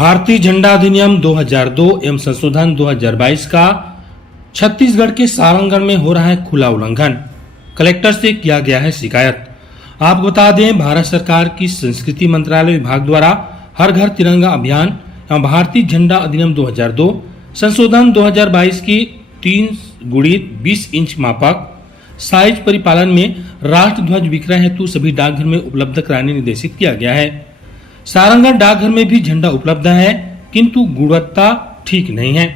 भारतीय झंडा अधिनियम 2002 एवं संशोधन 2022 का छत्तीसगढ़ के सारंगढ़ में हो रहा है खुला उल्लंघन। कलेक्टर से किया गया है शिकायत। आपको बता दें, भारत सरकार की संस्कृति मंत्रालय विभाग द्वारा हर घर तिरंगा अभियान एवं भारतीय झंडा अधिनियम 2002 संशोधन 2022 की 3x20 इंच मापक साइज परिपालन में राष्ट्र ध्वज विक्रय हेतु सभी डाकघर में उपलब्ध कराने निर्देशित किया गया है। सारंगढ़ डाकघर में भी झंडा उपलब्ध है, किंतु गुणवत्ता ठीक नहीं है।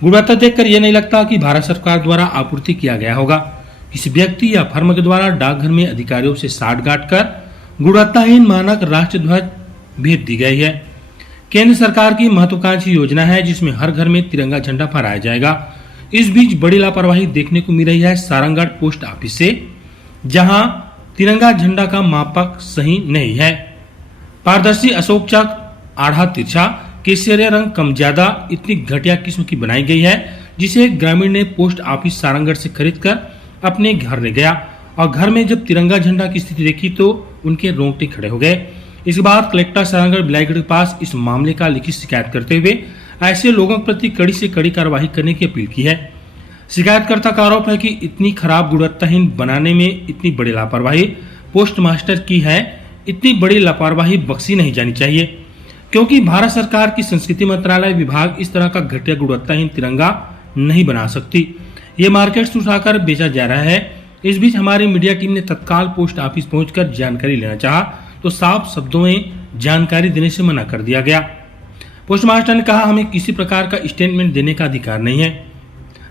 गुणवत्ता देखकर यह नहीं लगता कि भारत सरकार द्वारा आपूर्ति किया गया होगा। किसी व्यक्ति या फर्म के द्वारा डाकघर में अधिकारियों से साठगांठ कर गुणवत्ताहीन मानक राष्ट्रीय ध्वज भेज दी गई है। केंद्र सरकार की महत्वाकांक्षी योजना है जिसमें हर घर में तिरंगा झंडा फहराया जाएगा। इस बीच बड़ी लापरवाही देखने को मिल रही है सारंगढ़ पोस्ट ऑफिस से, जहां तिरंगा झंडा का मापक सही नहीं है। पारदर्शी अशोक चक्र आधा तिरछा केसरिया रंग कम ज्यादा इतनी घटिया किस्म की बनाई गई है, जिसे ग्रामीण ने पोस्ट ऑफिस सारंगढ़ से खरीदकर अपने घर ले गया और घर में जब तिरंगा झंडा की स्थिति देखी तो उनके रोंगटे खड़े हो गए। इसके बाद कलेक्टर सारंगढ़ बिलाईगढ़ के पास इस मामले का लिखित शिकायत करते हुए ऐसे लोगों के प्रति कड़ी से कड़ी कार्रवाई करने की अपील की है। शिकायतकर्ता का आरोप है कि इतनी खराब गुणवत्ताहीन बनाने में इतनी बड़ी लापरवाही पोस्ट मास्टर की है। इतनी बड़ी लापरवाही बख्शी नहीं जानी चाहिए, क्योंकि भारत सरकार की संस्कृति मंत्रालय विभाग इस तरह का घटिया गुणवत्ताहीन तिरंगा नहीं बना सकती। ये मार्केट से उठाकर बेचा जा रहा है। इस बीच हमारी मीडिया टीम ने तत्काल पोस्ट ऑफिस पहुंचकर जानकारी लेना चाहा तो साफ शब्दों में जानकारी देने से मना कर दिया गया। पोस्ट मास्टर ने कहा, हमें किसी प्रकार का स्टेटमेंट देने का अधिकार नहीं है।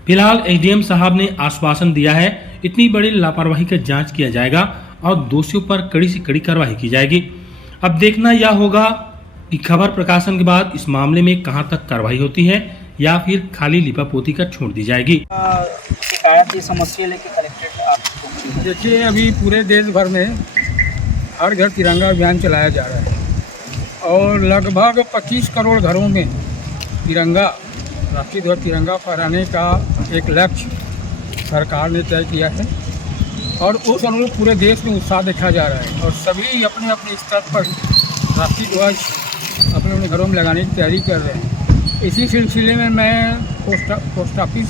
फिलहाल एसडीएम साहब ने आश्वासन दिया है इतनी बड़ी लापरवाही का जांच किया जाएगा और दोषियों पर कड़ी से कड़ी कार्रवाई की जाएगी। अब देखना यह होगा कि खबर प्रकाशन के बाद इस मामले में कहां तक कार्रवाई होती है या फिर खाली लिपापोती कर छोड़ दी जाएगी। शिकायत की समस्या लेकर कलेक्ट्रेट आप देखिए, अभी पूरे देश भर में हर घर तिरंगा अभियान चलाया जा रहा है और लगभग 25 करोड़ घरों में तिरंगा राष्ट्रीय ध्वज तिरंगा फहराने का एक लक्ष्य सरकार ने तय किया है और उस अनुरूप पूरे देश में उत्साह देखा जा रहा है और सभी अपने अपने स्तर पर राष्ट्रीय ध्वज अपने अपने घरों में लगाने की तैयारी कर रहे हैं। इसी सिलसिले में मैं पोस्ट ऑफिस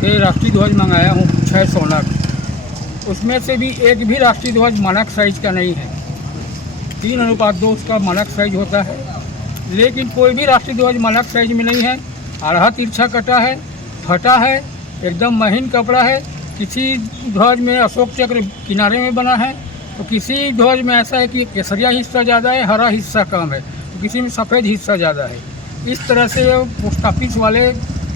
से राष्ट्रीय ध्वज मंगाया हूँ 600 लाख। उसमें से भी एक भी राष्ट्रीय ध्वज मानक साइज का नहीं है। 3:2 उसका मानक साइज होता है, लेकिन कोई भी राष्ट्रीय ध्वज मानक साइज में नहीं है। आधा तिरछा कटा है, फटा है, एकदम महीन कपड़ा है। किसी ध्वज में अशोक चक्र किनारे में बना है तो किसी ध्वज में ऐसा है कि केसरिया हिस्सा ज़्यादा है, हरा हिस्सा कम है, तो किसी में सफ़ेद हिस्सा ज़्यादा है। इस तरह से पोस्ट ऑफिस वाले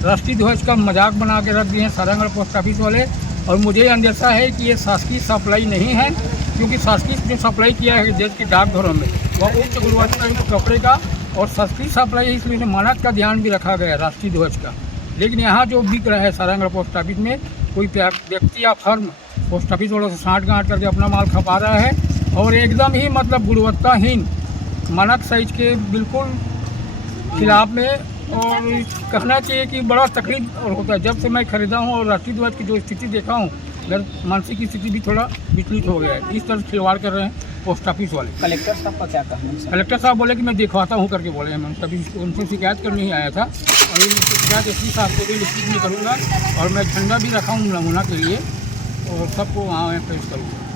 राष्ट्रीय ध्वज का मजाक बना के रख दिए हैं सारंगढ़ पोस्ट ऑफिस वाले। और मुझे अंदेशा है कि ये शासकीय सप्लाई नहीं है, क्योंकि शासकीय जो सप्लाई किया है देश के डाकघरों में वह उच्च गुणवत्ता कपड़े का और शासकीय सप्लाई, इसलिए मानक का ध्यान भी रखा गया है राष्ट्रीय ध्वज का। लेकिन यहाँ जो बिक रहा है सारंगढ़ पोस्ट ऑफिस में, कोई व्यक्ति या फर्म पोस्ट ऑफिस वालों से साठगांठ करके अपना माल खपा रहा है और एकदम ही मतलब गुणवत्ताहीन मानक साइज के बिल्कुल खिलाफ में। और कहना चाहिए कि बड़ा तकलीफ होता है। जब से मैं खरीदा हूँ और राष्ट्रीय ध्वज की जो स्थिति देखा हूँ, मेरी मानसिक स्थिति भी थोड़ा विचलित हो गया है। इस तरह से खिलवाड़ कर रहे हैं पोस्ट ऑफिस वाले। कलेक्टर साहब का क्या कहना है? कलेक्टर साहब बोले कि मैं दिखवाता हूँ करके बोले हैं। मैं कभी उनसे शिकायत करने ही आया था और ये शिकायत एसपी साहब को भी लिखित में करूँगा और मैं झंडा भी रखा हूँ नमूना के लिए और सबको वहाँ पेश करूँगा।